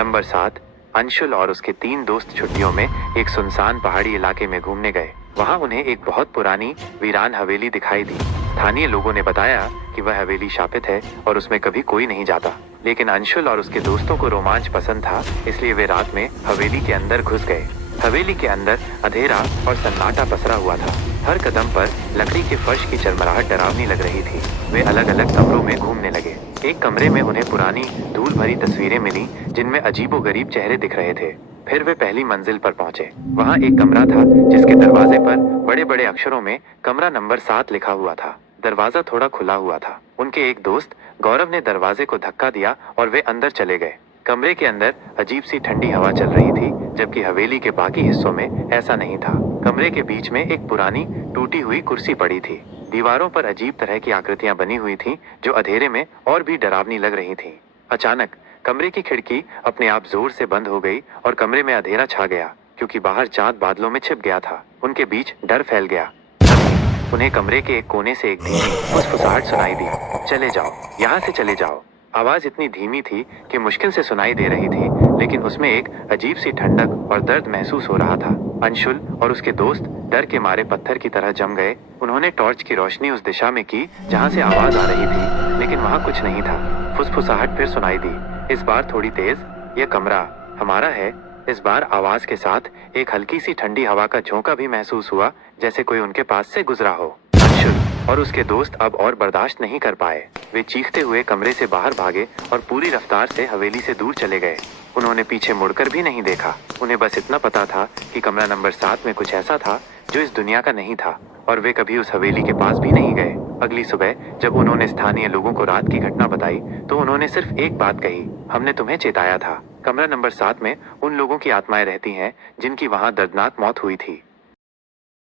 Number 7। Anshul और उसके 3 दोस्त छुट्टियों में एक सुनसान पहाड़ी इलाके में घूमने गए। वहां उन्हें एक बहुत पुरानी वीरान हवेली दिखाई दी। स्थानीय लोगों ने बताया कि वह हवेली शापित है और उसमें कभी कोई नहीं जाता। लेकिन अंशुल और उसके दोस्तों को रोमांच पसंद था, इसलिए वे रात में हवेली के अंदर घुस गए। हवेली के अंदर अंधेरा और सन्नाटा पसरा हुआ था। हर कदम पर लकड़ी के फर्श की चरमराहट डरावनी लग रही थी। वे अलग अलग कमरों में घूमने लगे। एक कमरे में उन्हें पुरानी धूल भरी तस्वीरें मिली, जिनमें अजीबोगरीब चेहरे दिख रहे थे। फिर वे पहली मंजिल पर पहुंचे। वहां एक कमरा था जिसके दरवाजे पर बड़े बड़े अक्षरों में कमरा नंबर 7 लिखा हुआ था। दरवाजा थोड़ा खुला हुआ था। उनके एक दोस्त गौरव ने दरवाजे को धक्का दिया और वे अंदर चले गए। कमरे के अंदर अजीब सी ठंडी हवा चल रही थी, जबकि हवेली के बाकी हिस्सों में ऐसा नहीं था। कमरे के बीच में एक पुरानी टूटी हुई कुर्सी पड़ी थी। दीवारों पर अजीब तरह की आकृतियां बनी हुई थीं, जो अंधेरे में और भी डरावनी लग रही थीं। अचानक कमरे की खिड़की अपने आप जोर से बंद हो गई और कमरे में अंधेरा छा गया, क्योंकि बाहर चांद बादलों में छिप गया था। उनके बीच डर फैल गया। उन्हें कमरे के एक कोने से एक धीमी फुसफुसाहट सुनाई दी। चले जाओ, यहाँ से चले जाओ। आवाज इतनी धीमी थी कि मुश्किल से सुनाई दे रही थी, लेकिन उसमें एक अजीब सी ठंडक और दर्द महसूस हो रहा था। अंशुल और उसके दोस्त डर के मारे पत्थर की तरह जम गए। उन्होंने टॉर्च की रोशनी उस दिशा में की जहां से आवाज आ रही थी, लेकिन वहां कुछ नहीं था। फुसफुसाहट फिर सुनाई दी, इस बार थोड़ी तेज। यह कमरा हमारा है। इस बार आवाज के साथ एक हल्की सी ठंडी हवा का झोंका भी महसूस हुआ, जैसे कोई उनके पास से गुजरा हो। अंशुल और उसके दोस्त अब और बर्दाश्त नहीं कर पाए। वे चीखते हुए कमरे से बाहर भागे और पूरी रफ्तार से हवेली से दूर चले गए। उन्होंने पीछे मुड़कर भी नहीं देखा। उन्हें बस इतना पता था कि कमरा नंबर 7 में कुछ ऐसा था जो इस दुनिया का नहीं था, और वे कभी उस हवेली के पास भी नहीं गए। अगली सुबह जब उन्होंने स्थानीय लोगों को रात की घटना बताई, तो उन्होंने सिर्फ एक बात कही, हमने तुम्हें चेताया था। कमरा नंबर 7 में उन लोगों की आत्माएं रहती हैं जिनकी वहां दर्दनाक मौत हुई थी।